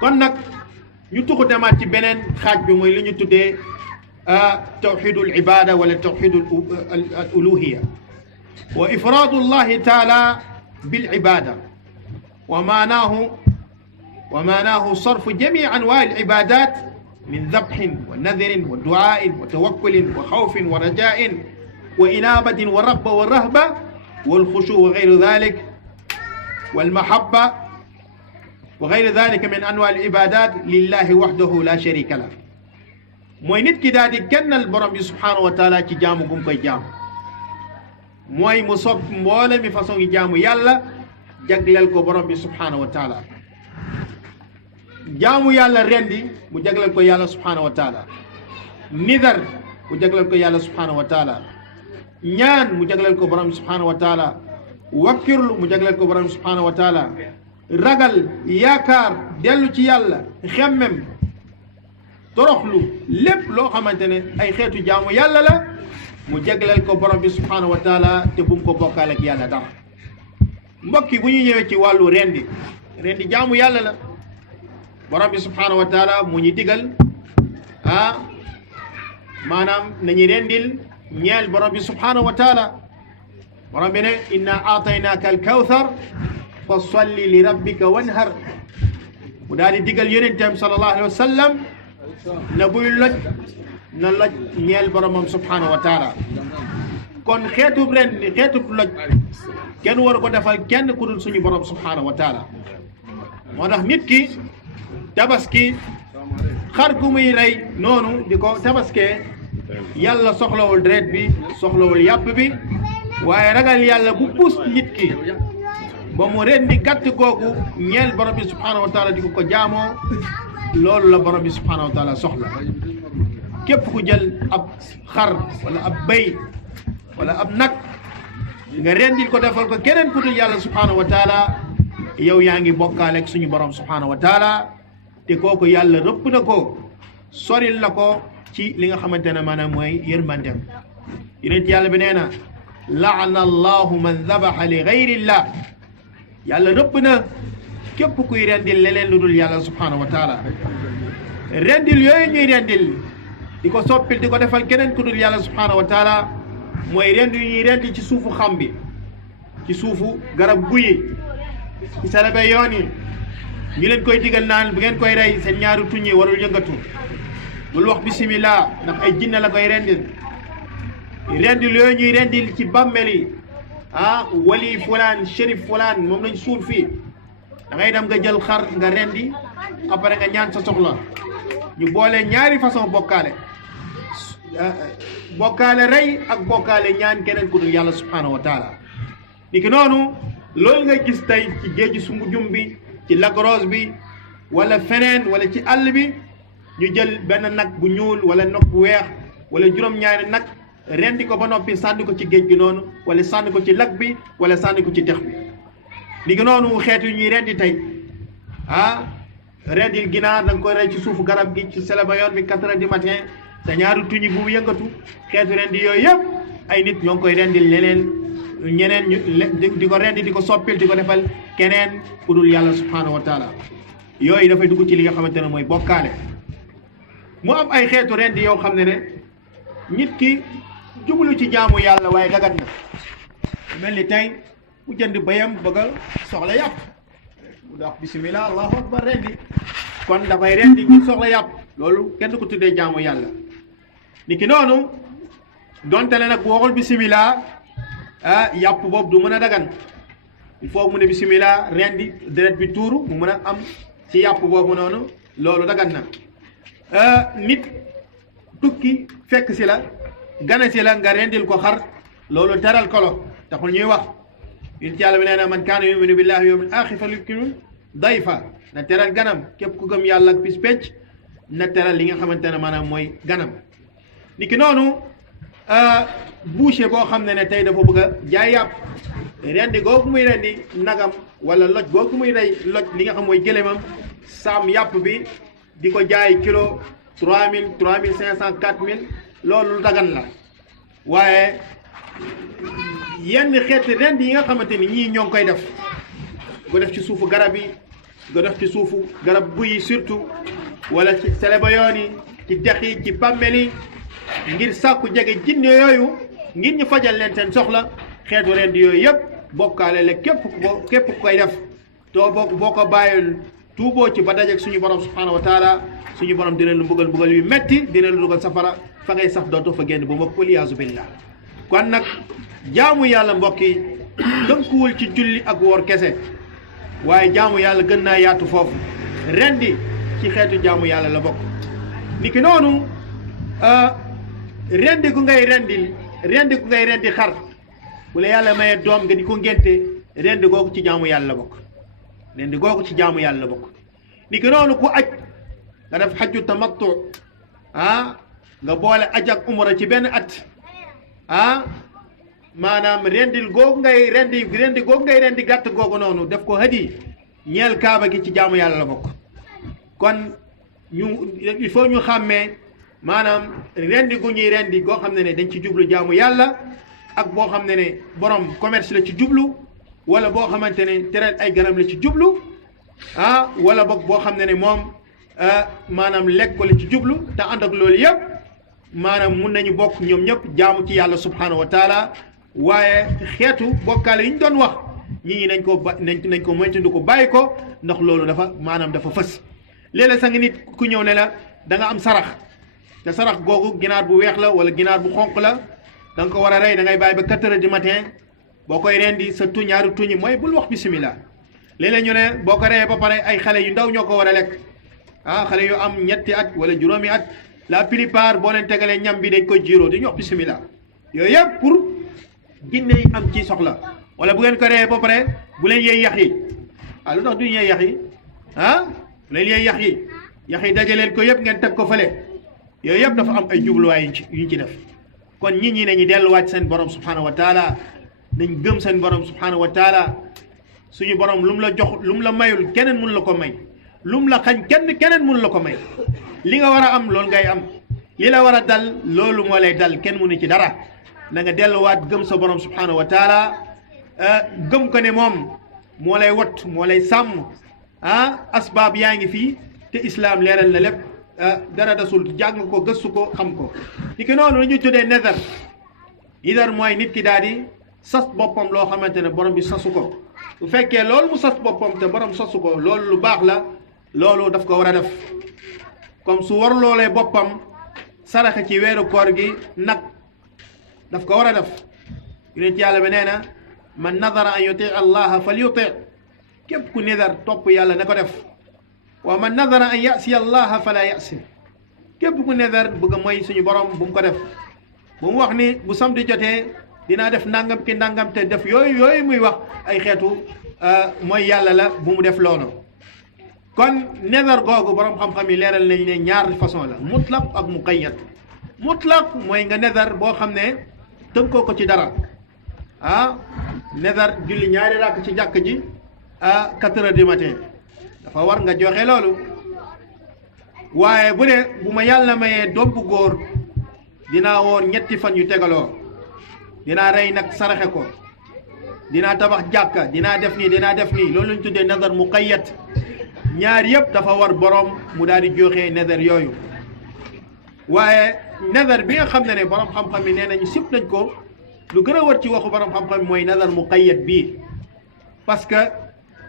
kon nag ñu tuxu demaat ci beneen xaaj bi mooy li ñu tuddee tawxidul ibada wala tawxidul uluhiya wa ifradu llahi taala bil ibada wa maanaahu sarfu jamii anwaa al ibadat min dabxin wa nadirin wa duaain wa tawakkulin wa xawfin wa rajain wa inabatin wa ragba wa rahba والخشوع وغير ذلك والمحبة وغير ذلك من أنواع العبادات لله وحده لا شريك له mooy nit ki daal di kennal borom bi subhanahu wa taala ci jaamu gum koy jaamu mooy mu sopp mboole mi façon yi jaamu yàlla jagleel ko borom bi subhanahu wa taala jaamu yàlla rendi mu jagleel ko yàlla subhanahu wa taala nidar mu jagleel ko yàlla subhanahu wa taala ñaan mu jagleel ko borom subhanahu wa taala wakkirlu mu jagleel ko borom subhanahu wa taala ragal yaakaar dellu ci yàlla xemmem toroxlu lépp loo xamante ne ay xeetu jaamu yàlla la mu jagleel ko borom bi subhanahu wa taala te bu mu ko bokkaale ak yàlla dara mbokk yi bu ñu ñëwee ci wàllu rendi jaamu yàlla la borom bi subhanahu wa taala mu ñu digal maanaam nañu rendil ñeel borom bi subhanahu wa taala borom bi ne inna aataynaaka alkawthar fa salli li rabbika wanhar mu daal di digal yonentam sallallahu alayhi wa sallam na buy loj na loj ñeel boromam subhanahu wa taala kon xeetub ren xeetub loj kenn waru ko defal kenn ku dul suñu borom subhanahu wa taala moo tax nit ki tabaski xar gu muy rey noonu di ko tabaskee yàlla soxlawul deret bi soxlawul yàpp bi waaye ragal yàlla bu puus nit ki ba mu rendi gàtt googu ñeel borom bi subhanahu wa taala di ko jaamoo loolu la borom bi subhanahu wa taala soxla képp ku jël ab xar wala ab béy wala ab nag nga rendil ko defal ko keneen ku dul yàlla subhanahu wa taala yow yaa ngi bokkaale ak suñu borom subhanahu wa taala te kooku yàlla rëpp na ko soril na ko ci li nga xamante ne maanaam mooy yërmandem yonent yàlla bi nee na laana allahu man dabaxa li gayrillah yàlla rëpp na képp kuy rendil leneen lu dul yàlla subhanahu wa taala rendil yooyu ñuy rendil di ko soppil di ko defal keneen ku dul yàlla subhanahu wa taala mooy rendi yu ñuy rendi ci suufu xam bi ci suufu garab guyi ci salabe yoon yi ñu leen koy digal naan bu ngeen koy rey seen ñaari tuñ yi warul yëngatu bul wax bismillah ndax ay jinne la koy rendil yooyu ñuy rendil ci bàmmeel yi wali fulaan shérif fulaan moom lañ suul fii da ngay dem nga jël xar nga rendi après nga ñaan sa soxla ñu boole ñaari façon bokkaale rey ak bokkaale ñaan keneen ku dul yàlla subhanahu wa taala ni ki noonu loolu nga gis tey ci géeju sumbu jum bi ci lagros bi wala feneen wala ci àll bi ñu jël benn nag bu ñuul wala nag bu weex wala juróom-ñaari nag rendi ko ba noppi sànni ko ci géej gi noonu wala sànni ko ci lag bi wala sànni ko ci dex bi ni ki noonu xeetu ñuy rendi tey rendil ginaar da nga koy rey ci suufu garab gi ci seleba yoon bi 4 heures du matin te ñaari tuñi bu yëngatu xeetu rendi yooyu yëpp ay nit ñoo ngi koy rendil ñeneen di ko rendi di ko soppil di ko defal keneen ku dul yàlla subhanahu wa taala yooyu dafay dugg ci li nga xamante ne mooy bokkaale mu am ay xeetu rendi yoo xam ne nit ki jublu ci jaamu yàlla waaye dagat na mel ni tey mu jënd bayam bëgg a soxla yàpp mu wax bismillah allahu akbar rendi kon dafay rendi ngir soxla yàpp loolu kenn du ko tuddee jaamu yàlla ni ki noonu donte ne nag bu waxul bismillah yàpp boobu du mën a dagan il faut mu ne bismillah rendi deret bi tuuru mu mën a am ci yàpp boobu noonu loolu dagan na nit tukki fekk si la gane si la nga rendil ko xar loolu teral kolo taxul ñuy wax yonent yàlla bi nee na man kaana yuminu billahi yawmil aaxir falyukrim dayfa na teral ganam képp ku gëm yàlla ak bis penc na teral li nga xamante ne maanaam mooy ganam ni ki noonu boucher boo xam ne tey dafa bëgg a jaay yàpp rendi googu muy rendi nagam wala loj googu muy rey loj li nga xam mooy gëlémam saam yàpp bi di ko jaay kilo 3000 3500 4000 loolu dagan la waaye yenn xeeti rendi yi nga xamante ni ñii ñoo ngi koy def ko def ci suufu garab yi nga dox ci suufu garab guy surtout wala ci seleba yoon yi ci dex yi ci bàmmeel yi ngir sàkku jege jinne yooyu ngir ñu fajal leen seen soxla xeetu rendi yooyu yëpp bokkaale la képp ku koy def too boo ko bàyyil tuuboo ci ba dajeeg suñu borom subhanahu wa taala suñu borom dina lu mbugal yu metti dina lu dugal safara fa ngay sax dootoo fa génn bu ma waliyaasu billah kon nag jaamu yàlla mbokk yi tënkuwul ci julli ak woor kese waaye jaamu yàlla gën naa yaatu foofu rendi ci xeetu jaamu yàlla la bokk niki noonu rendi ku ngay rendi xar bu la yàlla mayee doom nga di ko ngénte rendi googu ci jaamu yàlla la bokk rendi googu ci jaamu yàlla la bokk niki noonu ku aj nga def xajju tamattu nga boole aj ak umra ci benn at maanaam rendi googu ngay rendi gàtt googu noonu def ko hadi ñeel kaaba gi ci jaamu yàlla la bokk kon il faut ñu xàmmee maanaam rendi gu ñuy rendi goo xam ne dañ ci jublu jaamu yàlla ak boo xam ne borom commerce la ci jublu wala boo xamante ne teral ay garam la ci jublu wala boog boo xam ne moom maanaam lekk ko la ci jublu te ànd ak loolu yëpp maanaam mun nañu bokk ñoom ñëpp jaamu ci yàlla subhanahu wa taala waaye xeetu bokkaale yi ñu doon wax ñi nañ ko moytandiku ko bàyyi ko ndax loolu dafa fës léeg-léeg sa nga nit ku ñëw ne la da nga am sarax te sarax googu ginaar bu weex la wala ginaar bu xonq la da nga ko war a rey da ngay bàyyi ba 4 heures du matin boo koy rendi sa ñaari tuñi mooy bul wax bismillah léeg-léeg ñu ne boo ko reyee ba pare ay xale yu ndaw ñoo ko war a lekk xale yu am ñetti at wala juróomi at la plupart boo leen tegalee ñam bi dañ koy jiiroo dañuy wax bismillah yooyu yëpp pour jinne yi am ci soxla wala bu ngeen ko reyee ba pare bu leen yee yax yi lu tax duñu yee yax yi bu leen yee yax yi dajaleel ko yëpp ngeen teg ko fële yooyu yëpp dafa am ay jubluwaay yuñ ci def kon nit ñi nañu delluwaat seen borom subhanahu wa taala nañ gëm seen borom subhanahu wa taala suñu borom lu mu la jox lu mu la mayul keneen mun la ko may lu mu la xañ keneen mun la ko may li nga war a am loolu ngay am li la war a dal loolu moo lay dal kenn mënu ci dara na nga delluwaat gëm sa borom subhanahu wa taala gëm ko ne moom moo lay wat moo lay sàmm asbaab yaa ngi fii te islam leeral na lépp dara dasul jàng ko gëstu ko xam ko ni ki noonu la ñuy tuddee nidar mooy nit ki daal di sas boppam loo xamante ne borom bi sasu ko bu fekkee loolu mu sas boppam te borom sasu ko loolu lu baax la loolu daf ko war a def comme su war loolee boppam saraxe ci weeru koor gi nag daf ko war a def yonent yàlla bi nee na man nadara an yuti allaha fal yuti képp ku nidar topp yàlla na ko def wa man nadara an yasiya allaha fala yasi képp ku nidar bëgg a mooy suñu borom bu mu ko def bu mu wax ni bu samedi jotee dinaa def nangam ki nangam te def yooyu muy wax ay xeetu mooy yàlla la bu mu def loolu kon nidar googu borom xam-xam yi leeral nañ ne ñaar façon la mutlaq ak muqayyad mutlaq mooy nga nidar boo xam ne tënkoo ko ci dara nidar julli ñaari rakk ci jàkk ji 4 heures du matin dafa war nga joxe loolu waaye bu ne bu ma yàlla mayee doom bu góor dinaa woor ñetti fan yu tegaloo dinaa rey nag saraxe ko dinaa tabax jàkka dinaa def nii loolu lañ tuddee nadar muqayyad ñaar yëpp dafa war borom mu daal di joxe nadar yooyu waaye nadar bi nga xam ne borom xam-xam yi nee nañu sib nañ ko lu gën a war ci waxu borom xam-xam mooy nadar muqayyad bii parce que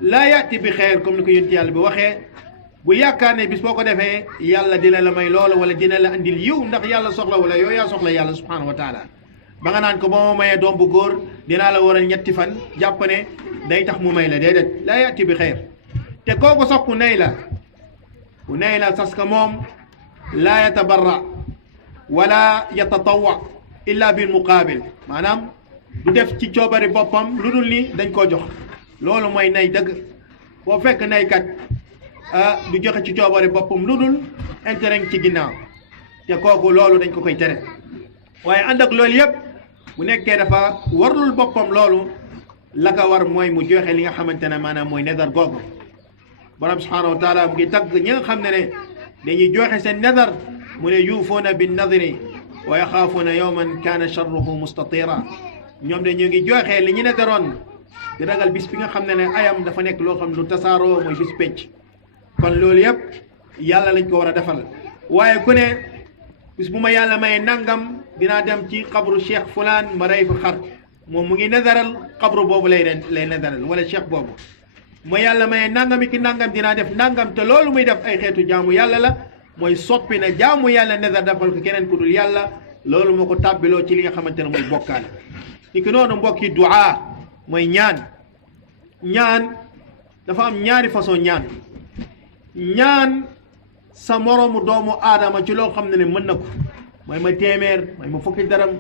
laa yaati bi xeer comme ni ko yonent yàlla bi waxee bu yaakaar ne bis boo ko defee yàlla dina la may loolu wala dina la andil yiw ndax yàlla soxla wala yow yaa soxla yàlla subhanahu wa taala ba nga naan ko ba ma mayee doom bu góor dinaa la waral ñetti fan jàpp ne day tax mu may la déedéet laa yaati bi xeer te kooku sax ku nay la parce que moom laa yatabarra wala yatatawwa illa bil muqaabil maanaam du def ci coobari boppam lu dul ni dañ koo jox loolu mooy nay dëgg boo fekk naykat du joxe ci coobari boppam lu dul intérêt ci ginnaaw te kooku loolu dañ ko koy tere waaye ànd ak loolu yëpp bu nekkee dafa warlul boppam loolu la ko war mooy mu joxe li nga xamante ne maanaam mooy nadar googu borom subhanahu wa taala mu ngi tagg ñi nga xam ne dañuy joxe seen nadar mu ne yuufuuna bin nadri wa yaxaafuuna yawman kaana sharruhu mustatira ñoom de ñu ngi joxe li ñu nadaroon di ragal bis bi nga xam ne ayam dafa nekk loo xam ne lu tasaaroo mooy bis penc kon loolu yëpp yàlla lañ ko war a defal waaye ku ne bis bu ma yàlla may nangam dinaa dem ci xabru cheikh fulaan ma rey fa xar moom mu ngi nazaral xabru boobu lay nazaral wala cheikh boobu ma yàlla may nangami ki nangam dinaa def nangam te loolu muy def ay xeetu jaamu yàlla la mooy soppi na jaamu yàlla nazar defal ko keneen ku dul yàlla loolu moo ko tàbbiloo ci li nga xamante ne mooy bokkaale ni ki noonu mbokki duaa mooy ñaan dafa am ñaari façon ñaan sa moroomu doomu aadama ci loo xam ne mën na ko mooy ma téeméer mooy ma fukki daram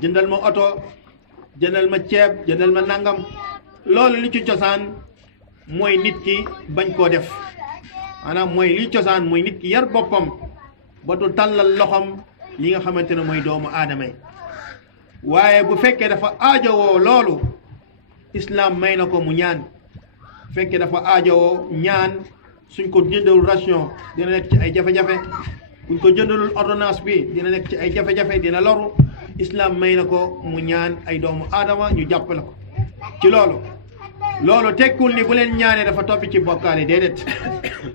jëndal ma oto jëndal ma ceeb jëndal ma nangam loolu li ci cosaan mooy nit ki bañ koo def maanaam mooy li cosaan mooy nit ki yar boppam ba du tàllal loxam li nga xamante ne mooy doomu aadama yi waaye bu fekkee dafa aajowoo loolu islam may na ko mu ñaan bu fekkee dafa aajowoo ñaan suñ ko jëndalul ration dina nekk ci ay jafe-jafe buñ ko jëndalul ordonnance bi dina nekk ci ay jafe-jafe dina loru islam may na ko mu ñaan ay doomu aadama ñu jàppale ko ci loolu tekkul ni bu leen ñaanee dafa toppi ci bokkaale déedéet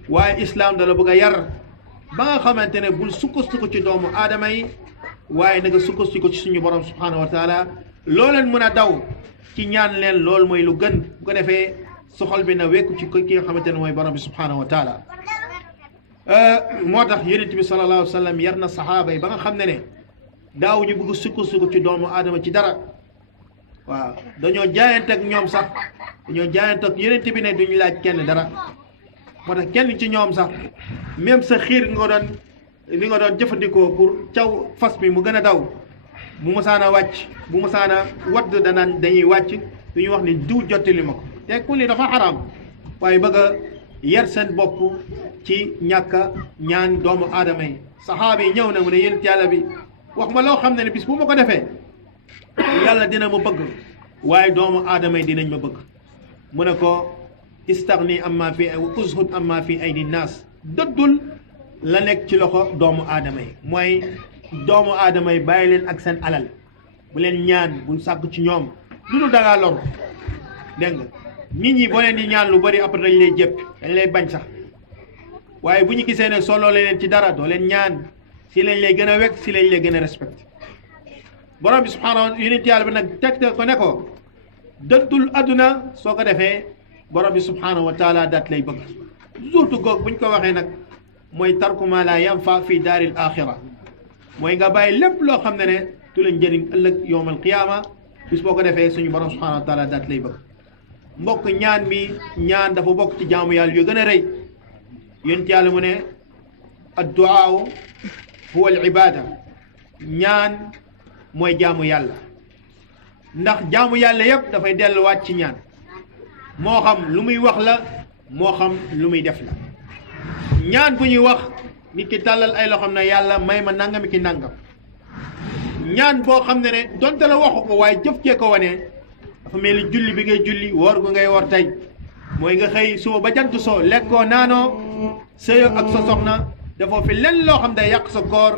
waaye islam dala bëgg a yar ba nga xamante ne bul sukkandiku ci doomu aadama yi waaye na nga sukkandiku ci suñu borom subhanahu wa taala loo leen mën a daw ci ñaan leen loolu mooy lu gën bu ko defee soxal bi na wekku ci ki nga xamante ne mooy borom bi subhanahu wa taala moo tax yonent bi sallallahu alayhi wa sallam yar na saxaaba yi ba nga xam ne daaw ñu bëgg sukkandiku ci doomu aadama ci dara waaw dañoo jaayante ak ñoom sax dañoo jaayante ak yonent bi ne duñu laaj kenn dara moo tax kenn ci ñoom sax même sa xiir li nga doon jëfandikoo pour caw fas bi mu gën a daw bu musaana wàcc bu musaana wadd dañuy wàcc duñu wax ni diw jottali ma ko te ku li dafa xaraam waaye bëgg a yar seen bopp ci ñàkk a ñaan doomu aadama yi saxaaba yi ñëw na mu ne yonent yàlla bi wax ma loo xam ne bis bu ma ko defee yàlla dina ma bëgg waaye doomu aadama yi dinañ ma bëgg mu ne ko istagni amma fi uzhud amma fi aydi naas dëddul la nekk ci loxo doomu aadama yi mooy doomu aadama yi bàyyi leen ak seen alal bu leen ñaan bul sàkk ci ñoom lu dul dangaa lor dégg nga nit ñi boo leen di ñaan lu bari après dañ lay jëpp dañ lay bañ sax waaye bu ñu gisee ne solo leen ci dara doo leen ñaan si lañ lay gën a wekk si lañ lay gën a respecté borom bi subhanahu yonent yàlla bi nag teg ko ne ko dëddul adduna soo ko defee borom bi subhanahu wa taala daat lay bëgg surtout goog buñ ko waxee nag mooy tarku ma la yanfa fi daaril axira mooy nga bàyyi lépp loo xam ne tu la njëriñ ëllëg yowmal qiyaama bis boo ko defee suñu borom subhanahu wa taala daat lay bëgg mbokk ñaan dafa bokk ci jaamu yàlla yu gën a rëy yonent yàlla mu ne adduaa huwa al ibada ñaan mooy jaamu yàlla ndax jaamu yàlla yépp dafay delluwaat ci ñaan moo xam lu muy wax la moo xam lu muy def la ñaan bu ñuy wax nit ki tàllal ay loxoom ne yàlla may ma nangami ki nangam ñaan boo xam ne donte la waxu ko waaye jëf cee ko wane dafa mel ni julli bi ngay julli woor gu ngay woor tey mooy nga xëy suba ba jant soo lekkoo naanoo sëyo ak sa soxna dafoo fi lenn loo xam day yàq sa koor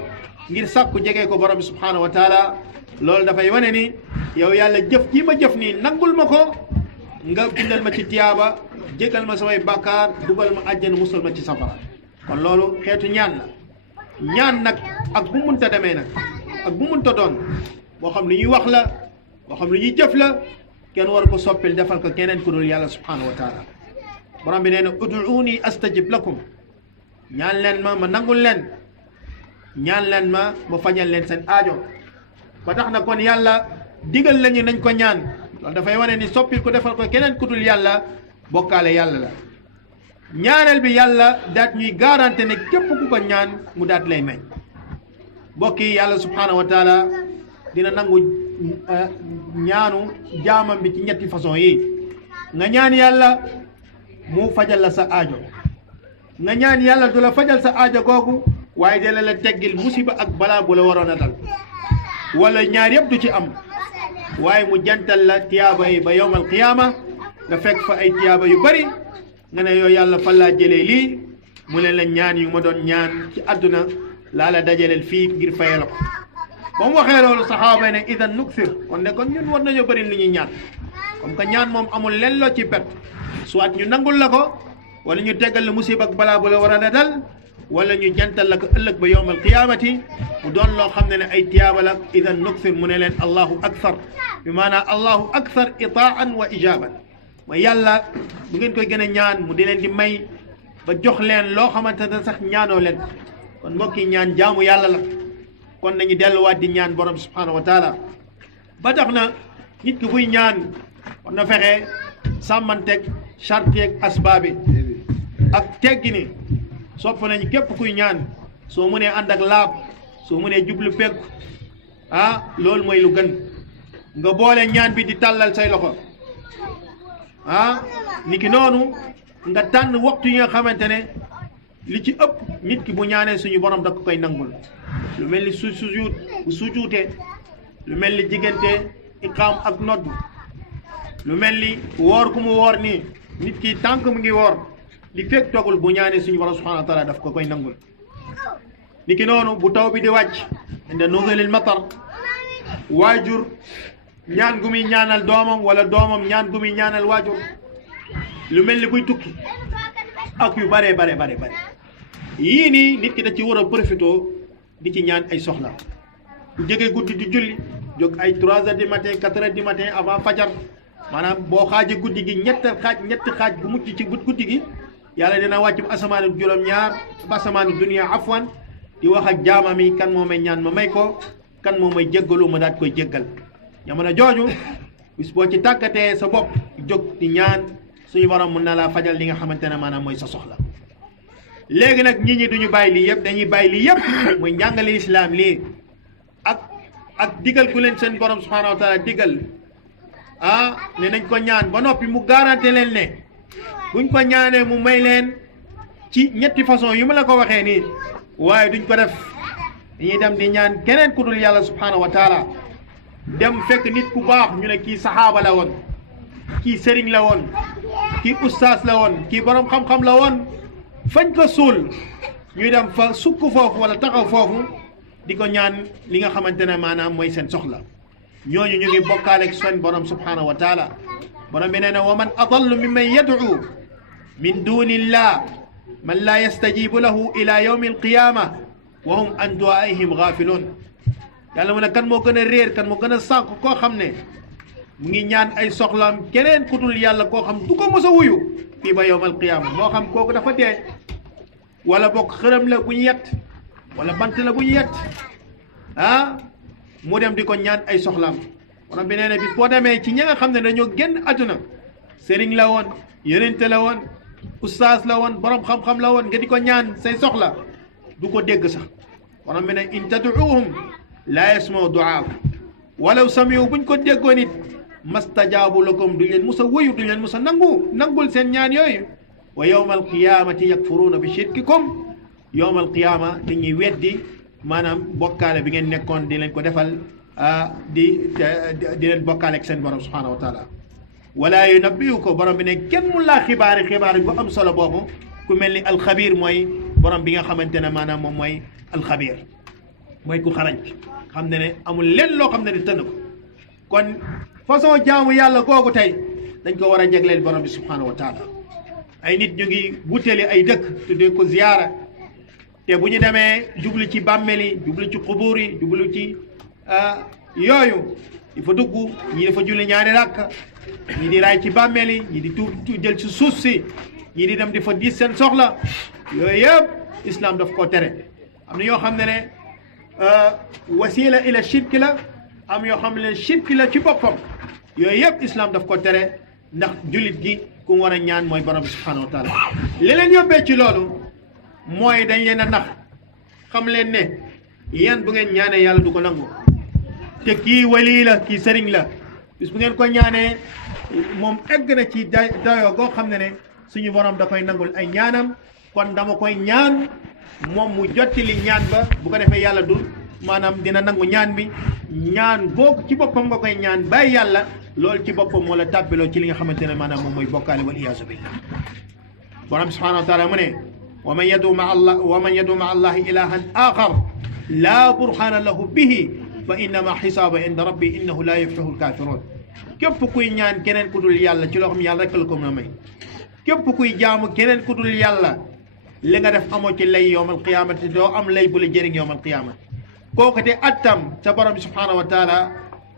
ngir sàkku jege ko borom bi subhanahu wa taala loolu dafay wane ni yow yàlla jëf ji ma jëf nii nangul ma ko nga bindal ma ci tiyaaba jégal ma samay bàkkaar dugal ma àjjana musal ma ci safara kon loolu xeetu ñaan la ñaan nag ak bu munta demee nag ak bu munta doon moo xam lu ñuy wax la moo xam lu ñuy jëf la kenn war ko soppil defal ko keneen ku dul yàlla subhanahu wa taala borom bi nee na ud'uuni astajib lakum ñaan leen ma nangul leen ñaan leen ma fajal leen seen aajo ba tax na kon yàlla digal lañu nañ ko ñaan loolu dafay wane ni soppil ko defal ko keneen ku dul yàlla bokkaale yàlla la ñaareel bi yàlla daat ñuy garanté ne képp ku ko ñaan mu daat lay may mbokk yi yàlla subhanahu wa taala dina nangu ñaanu jaamam bi ci ñetti façon yi nga ñaan yàlla mu fajal la sa aajo nga ñaan yàlla du la fajal sa aajo googu waaye dina la teggil musiba ak balaa bu la waroon a dal wala ñaar yëpp du ci am waaye mu jantal la tiyaaba yi ba yowmal qiyaama nga fekk fa ay tiyaaba yu bari nga ne yow yàlla fan laa jëlee lii mu leen la ñaan yu ma doon ñaan ci àdduna laa la dajaleel fii ngir fayal ko ba mu waxee loolu saxaaba ne idan nuksir kon ne kon ñun war nañoo bëri li ñuy ñaan comme que ñaan moom amul len loo ci pet soit ñu nangul la ko wala ñu tegal la musiba ak balaa bu la war a dal wala ñu jantal la ko ëllëg ba yowmal qiyaamati mu doon loo xam ne ay tiyaaba la idan nuksir mu ne leen allahu akthar bi maanaam allahu akthar itaan wa ijaban mooy yàlla bu ngeen koy gën a ñaan mu di leen di may ba jox leen loo xamante ne sax ñaanoo leen kon mbokk yi ñaan jaamu yàlla la kon nañu delluwaat di ñaan borom subhanahu wa taala ba tax na nit ki buy ñaan war na fexe sàmmanteeg charte yeeg asbaabi ak teggi ni sopp nañu képp kuy ñaan soo mënee ànd ak laab soo mënee jublu peggu loolu mooy lu gën nga boole ñaan bi di tàllal say loxo niki noonu nga tànn waxtu yi nga xamante ne li ci ëpp nit ki bu ñaanee suñu borom da ko koy nangul lu mel ni sujuut bu sujuutee lu mel ni diggante iqaam ak nodd lu mel ni woor gu mu woor nii nit ki tànk mu ngi woor li fekk togul bu ñaanee suñu borom subhanahu wa taala daf ko koy nangul niki noonu bu taw bi di wàcc inda nuzulil matar waajur ñaan gu muy ñaanal doomam wala doomam ñaan gu muy ñaanal waajur lu mel ni buy tukki ak yu bare yii nii nit ki da ci war a profité di ci ñaan ay soxla bu jege guddi di julli jóg ay 3 heures du matin 4 heures du matin avant fajar maanaam boo xaaje guddi gi ñetti xaaj bu mucc ci guddi gi yàlla dina wàcc bu asamaanu juróom-ñaar ba asamaanu dunya afwan di wax ak jaamam yi kan moo may ñaan ma may ko kan moo may jéggalu ma daat koy jéggal jamono jooju bis boo ci tàkkatee sa bopp jóg di ñaan suñu borom mën na laa fajal li nga xamante ne maanaam mooy sa soxla léegi nag nit ñi duñu bàyyi lii yëpp dañuy bàyyi lii yëpp mooy njàngale islaam lii ak digal ku leen seen borom subhanahu wa taala digal ne nañ ko ñaan ba noppi mu garanté leen ne buñ ko ñaanee mu may leen ci ñetti façon yu ma la ko waxee nii waaye duñ ko def dañuy dem di ñaan keneen ku dul yàlla subhanahu wa taala dem fekk nit ku baax ñu ne kii saxaaba la woon kii sëriñ la woon kii ustaas la woon kii borom xam-xam la woon fañ ko suul ñuy dem fa sukk foofu wala taxaw foofu di ko ñaan li nga xamante ne maanaam mooy seen soxla ñooñu ñu ngi bokkaale ak seen borom subhanahu wa taala borom bi nee na wa man adallu mimman yad'u min dunillah man la yastajibu lahu ila yawmi alqiyama wa hum an du'aihim ghafilun yàlla mu ne kan moo gën a réer kan moo gën a sànq koo xam ne mu ngi ñaan ay soxlaam keneen ku dul yàlla koo xam du ko mos a wuyu fii ba yawmal qiyaama moo xam kooku dafa dee wala bokk xërëm la bu ñu yett wala bant la bu ñu yett mu dem di ko ñaan ay soxlaam borom bi nee na bis boo demee ci ñi nga xam ne dañoo génn àdduna sëriñ la woon yonente la woon ustaas la woon borom xam-xam la woon nga di ko ñaan say soxla du ko dégg sax borom bi ne in tad'uuhum laa yasma'u du'aakum walaw sami'u buñ ko déggoon it mastajaabu lakum duñ leen musa wuyu duñ leen musa nangul seen ñaan yooyu wa yawmal qiyaamati yakfuruuna bi shirkikum yawmal qiyaama dañuy weddi maanaam bokkaale bi ngeen nekkoon di leen ko defal di leen bokkaale ak seen borom subhanahu wa taala wala yunabbi'uka borom bi ne kenn mun laa xibaari bu am solo boobu ku mel ni alxabir mooy borom bi nga xamante ne maanaam moom mooy alxabir mooy ku xarañ xam ne ne amul leen loo xam ne di tënn ko kon façon jaamu yàlla googu tey dañ ko war a jagleel borom bi subhanahu wa taala ay nit ñu ngi wuteeli ay dëkk tuddee ko ziyaara te bu ñu demee jublu ci bàmmeel yi jublu ci xubuur yi jublu ci yooyu di fa dugg ñii dafa julli ñaari rakk ñii di raay ci bàmmeel yi ñii di tuur jël ci suuf si ñii di dem di fa diis seen soxla yooyu yëpp islam daf koo tere am na yoo xam ne wasila ila shirk la am yoo xam ne shirk la ci boppam yooyu yëpp islam daf ko tere ndax jullit gi ku mu war a ñaan mooy borom bi subhanahu wa taala li leen yóbbee ci loolu mooy dañ leen a nax xam leen ne yan bu ngeen ñaanee yàlla du ko nangu te kii wali la kii sëriñ la bis bu ngeen ko ñaanee moom egg na ci dayoo goo xam ne suñu borom da koy nangul ay ñaanam kon dama koy ñaan moom mu jottali ñaan ba bu ko defee yàlla du maanaam dina nangu ñaan bi ñaan googu ci boppam nga koy ñaan bàyyi yàlla loolu ci boppam moo la tàbbiloo ci li nga xamante ne maanaam moom mooy bokkaale wal iyaasu billah borom subhanahu wa taala mu ne wa man yadu ma allahi ilahan axar laa burhana lahu bihi fa innama xisaaba inda rabbi innahu laa yuflihu lkafirun képp kuy ñaan keneen ku dul yàlla ci loo xam yàlla rek la ko mën a may képp kuy jaamu keneen ku dul yàlla li nga def amoo ci lay yowmal qiyaamati doo am lay bu la jëriñ yowmal qiyaamati kooku te attam sa borom bi subhaanahu wa taala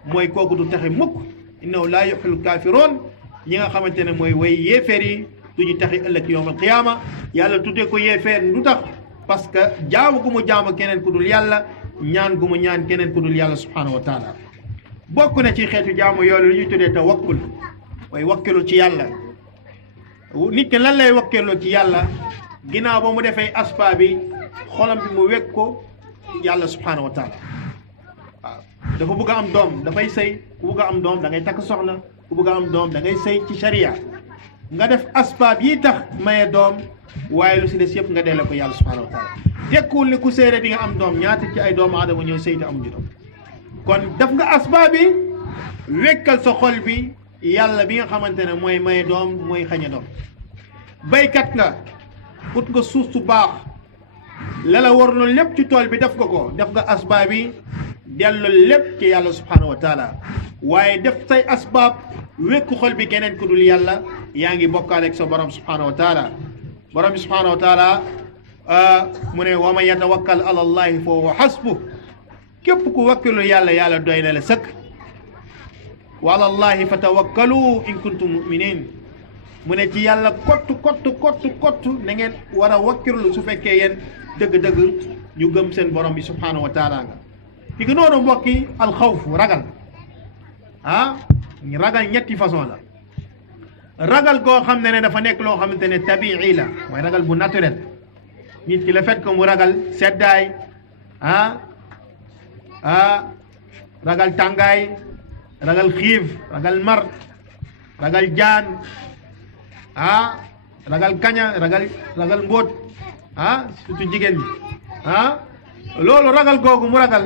mooy kooku du taxe mukk innahu laa yuxil kaafiroon ñi nga xamante ne mooy way yéeféer yi duñu taxi ëllëg yowmal qiyaama yàlla tuddee ko yéeféer lu tax parce que jaamu gu mu jaamu keneen ku dul yàlla ñaan gu mu ñaan keneen ku dul yàlla subhaanahu wa taala bokk na ci xeetu jaamu yoolu lu ñuy tuddee tawakkul mooy wakkilu ci yàlla nit ki lan lay wakkiloo ci yàlla ginnaaw ba mu defee aspa bi xolam bi mu wekk ko yàlla subhaanahu wa taala waaw dafa bëgg a am doom dafay sëy ku bëgg a am doom da ngay takk soxna ku bëgg a am doom da ngay sëy ci sharia nga def asbaab yi tax maye doom waaye lu si des yëpp nga delloo ko yàlla subhaanahu wa taala tekkul ni ku séere di nga am doom ñaata ci ay doomu aadama ñëw sëy te amuñu doom kon def nga asbaab yi wekkal sa xol bi yàlla bi nga xamante ne mooy maye doom mooy xañe doom baykat nga ut nga suuf su baax la la war loolu lépp ci tool bi def nga ko def nga asbaab yi delloo lépp ci yàlla subhaanahu wa taala waaye def say asbaab wekku xol bi keneen ku dul yàlla yaa ngi bokkaale ak sa borom subhaanahu wa taala borom bi subhaanahu wa taala mu ne wa man yatawakkal ala allahi fa huwa hasbuh képp ku wakkilu yàlla yàlla doy na la sëkk wa ala allahi fa tawakkalu in kuntum muminin mu ne ci yàlla kott na ngeen war a wakkilu su fekkee yéen dëgg-dëgg ñu gëm seen borom bi subhaanahu wa taala nga di nga noonu mbokki alxawfu ragal ragal ñetti façon la ragal goo xam ne dafa nekk loo xamante ne tabii la mooy ragal bu naturel nit ki le fait que mu ragal seddaay ragal tàngaay ragal xiif ragal mar ragal jaan ragal kaña ragal mbóot surtout jigéen ñi loolu ragal googu mu ragal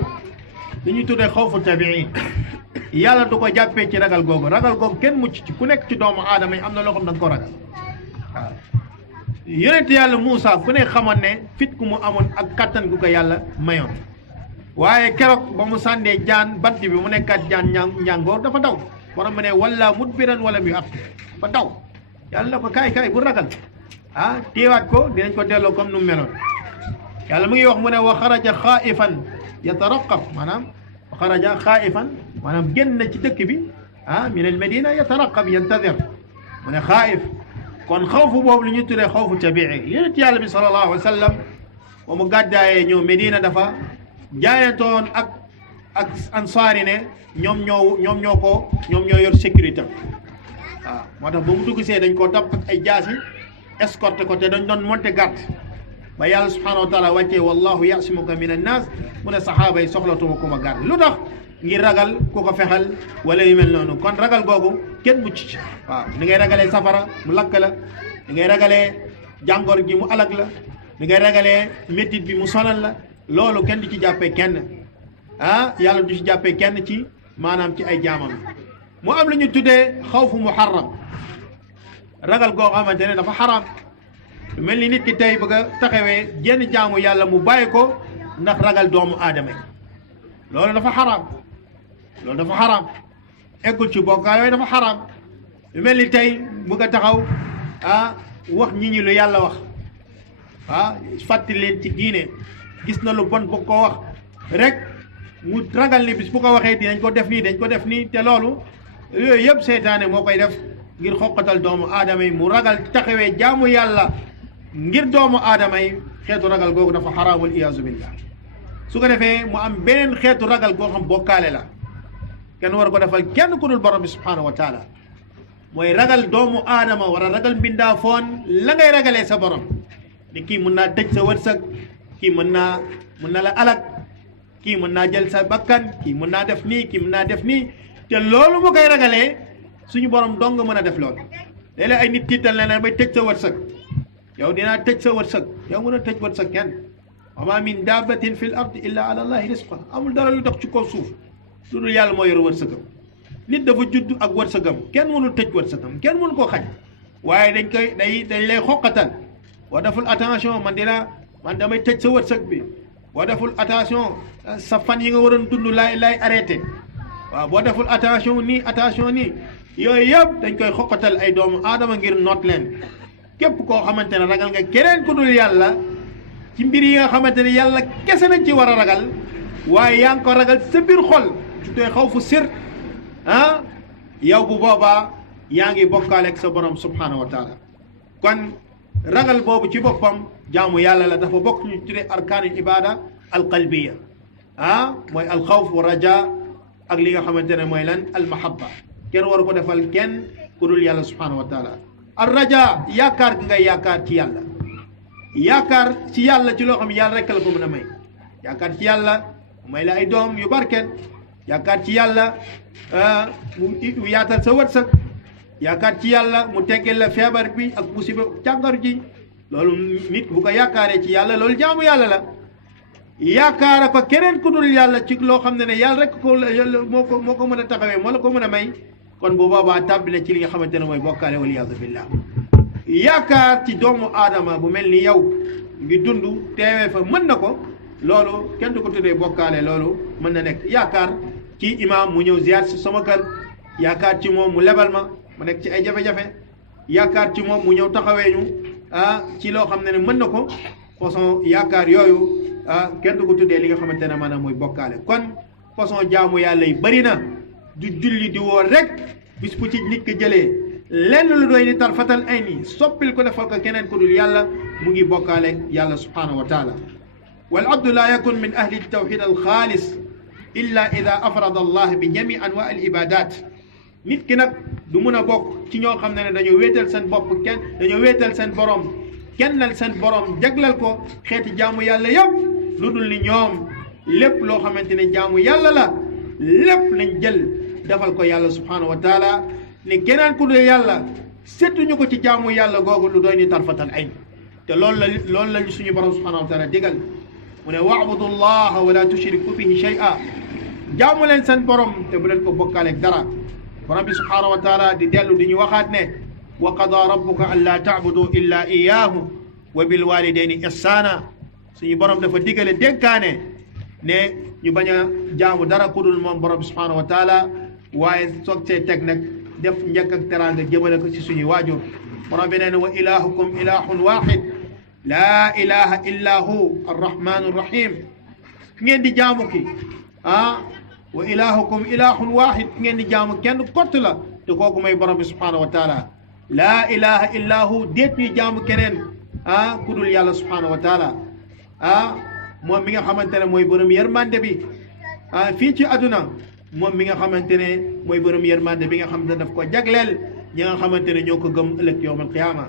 li ñuy tuddee xawfu tabii yàlla du ko jàppee ci ragal googu kenn mucc ci ku nekk ci doomu aadama yi am na loo xam da nga ko ragal waaw yonent yàlla Muusa ku ne xamoon ne fit ku mu amoon ak kattan gu ko yàlla mayoon waaye keroog ba mu sàndee jaan bant bi mu nekkaat jaan njàngoor dafa daw borom mu ne walla mudbiran wala mu at fa daw yàlla na ko kaay bu ragal téewaat ko dinañ ko delloo comme nu mu meloon yàlla mu ngi wax mu ne wa xaraja xaaifan yataraqab maanaam wa xaraja xaaifan maanaam génn na ci dëkk bi min al madina yataraqab yantadir mu ne xaaif kon xawfu boobu lu ñu tuddee xawfu tabii yonent yàlla bi sallallahu alayhi wa sallam ba mu gàddaayee ñëw Medina dafa jaayantoon ak ansaari ne ñoom ñoo yor sécurité moo tax ba mu dugg see dañ koo dab ak ay jaasi escorté ko te dañ doon monté garde ba yàlla subhanahu wa taala wàccee wallahu yasimuka min annas mu ne saxaaba yi soxlatuma ko ma garde lu tax ngir ragal ku ko fexal wala yu mel noonu kon ragal googu kenn mucc ci ni ngay ragalee safara mu lakk la ni ngay ragalee jàngor ji mu alag la ni ngay ragalee métit bi mu sonal la loolu kenn du ci jàppee kenn yàlla du ci jàppee kenn ci maanaam ci ay jaamam mu am lu ñu tuddee xawfu muharram ragal goo xamante ne dafa xaraam lu mel ni nit ki tey bëgg a taxawee jenn jaamu yàlla mu bàyyi ko ndax ragal doomu aadama yi loolu dafa xaraam eggul ci bokkaale yooyu dafa xaraam lu mel ni tey bëgg a taxaw wax nit ñi lu yàlla wax fàttali leen ci diine gis na lu bon bu ko wax rek mu ragal ni bis bu ko waxee dañ ko def nii te loolu yooyu yëpp seytaane moo koy def ngir xoqatal doomu aadama yi mu ragal taxawee jaamu yàlla ngir doomu aadama yi xeetu ragal googu dafa xaraam wal iyaazu billah su ko defee mu am beneen xeetu ragal goo xam bokkaale la kenn war ko defal kenn ku dul borom bi subhaanahu wa taala mooy ragal doomu aadama war a ragal mbindaa foon la ngay ragalee sa borom ni kii mën naa tëj sa wërsëg kii mën na la alak kii mën naa jël sa bakkan kii mën naa def nii kii mën naa def nii te loolu mu koy ragalee suñu borom dong mën a def loolu léeg-léeg ay nit tiital na ne bay tëj sa wërsëg yow dinaa tëj sa wërsëg yow mën a tëj wërsëg kenn wa ma min dabbatin fi l ardi illa ala allahi risqa amul dara lu dox ci kaw suuf lu dul yàlla moo yor wërsëgam nit dafa judd ak wërsëgam kenn mënul tëj wërsëgam kenn mënu koo xañ waaye dañ lay xoqatal boo deful attention man damay tëj sa wërsëg bi boo deful attention sa fan yi nga waroon dund lay arrêté waaw boo deful attention nii yooyu yëpp dañ koy xoqatal ay doomu aadama ngir noot leen képp koo xamante ne ragal nga keneen ku dul yàlla ci mbir yi nga xamante ne yàlla kese nañ ci war a ragal waaye yaa ngi ko ragal sa biir xol tuddee xaw fu sir yow bu boobaa yaa ngi bokkaale ak sa borom subhanahu wa taala kon ragal boobu ci boppam jaamu yàlla la dafa bokk ñu tuddee arkaanul ibada alqalbiya mooy alxawf wa raja ak li nga xamante ne mooy lan almahabba kenn waru ko defal kenn ku dul yàlla subhanahu wa taala ar raja yaakaar gi ngay yaakaar ci yàlla yaakaar ci yàlla ci loo xam yàlla rek la ko mën a may yaakaar ci yàlla mu may la ay doom yu barkeel yaakaar ci yàlla mu yaatal sa wërsëg yaakaar ci yàlla mu teggeel la feebar bi ak musiba càngaru ji loolu nit bu ko yaakaaree ci yàlla loolu jaamu yàlla la yaakaara ko keneen ku dul yàlla ci loo xam ne yàlla rek ko moo ko mën a taxawee moo la ko mën a may kon bu boobaa tàbbi na ci li nga xamante ne mooy bokkaale wal iyaadu billah yaakaar ci doomu aadama bu mel ni yow ngi dund teewee fa mën na ko loolu kenn du ko tuddee bokkaale loolu mën na nekk yaakaar ci imaam mu ñëw ziar si sama kër yaakaar ci moom mu lebal ma nekk ci ay jafe-jafe yaakaar ci moom mu ñëw taxawee ñu ci loo xam ne mën na ko façon yaakaar yooyu kenn du ko tuddee li nga xamante ne maanaam mooy bokkaale kon façon jaamu yàlla yi bëri na du julli di woor rek bis bu ci nit ki jëlee lenn lu doy ni tarfatal ay nii soppil ko defal ko keneen ku dul yàlla mu ngi bokkaale yàlla subhanahu wa taala wal abdu la yakun min ahli tawxid al xaalis illa ida afrada allah bi jami anwa al ibadat nit ki nag du mun a bokk ci ñoo xam ne dañoo wéetal seen bopp dañoo wéetal seen borom kennal seen borom jaglal ko xeeti jaamu yàlla yëpp lu dul ni ñoom lépp loo xamante ne jaamu yàlla la lépp lañ jël defal ko yàlla subhanahu wa taala ni keneen ku dul yàlla settuñu ko ci jaamu yàlla googu lu doy ni tarfatal ayn te loolu la suñu borom subhanahu wa taala digal mu ne wa'budu llaha wa la tushriku bihi shay'a jaamu leen seen borom te bu leen ko bokkaaleeg dara borom bi subhanahu wa taala di dellu di ñu waxaat ne wa qada rabbuka an la ta'budu illa iyyahu wa bil walidayni ihsana suñu borom dafa digale dénkaane ne ñu bañ a jaamu dara ku dul moom borom bi subhanahu wa taala waaye soog see teg nag def njëkk ak teraanga jëmale ko ci suñu waajur borom bi nee na wa ilahukum ilahun wahid laa ilaha illa hu arrahmanu rahim ki ngeen di jaamu ki wa ilahukum ilahun wahid ki ngeen di jaamu kenn kott la te kooku may borom bi subhanahu wa taala laa ilaha illa hu déet ñuy jaamu keneen ku dul yàlla subhanahu wa taala moom mi nga xamante ne mooy borom yërmande bi fii ci àdduna moom mi nga xamante ne mooy borom yërmande bi nga xam ne daf ko jagleel ñi nga xamante ne ñoo ko gëm ëllëg yawm alqiyama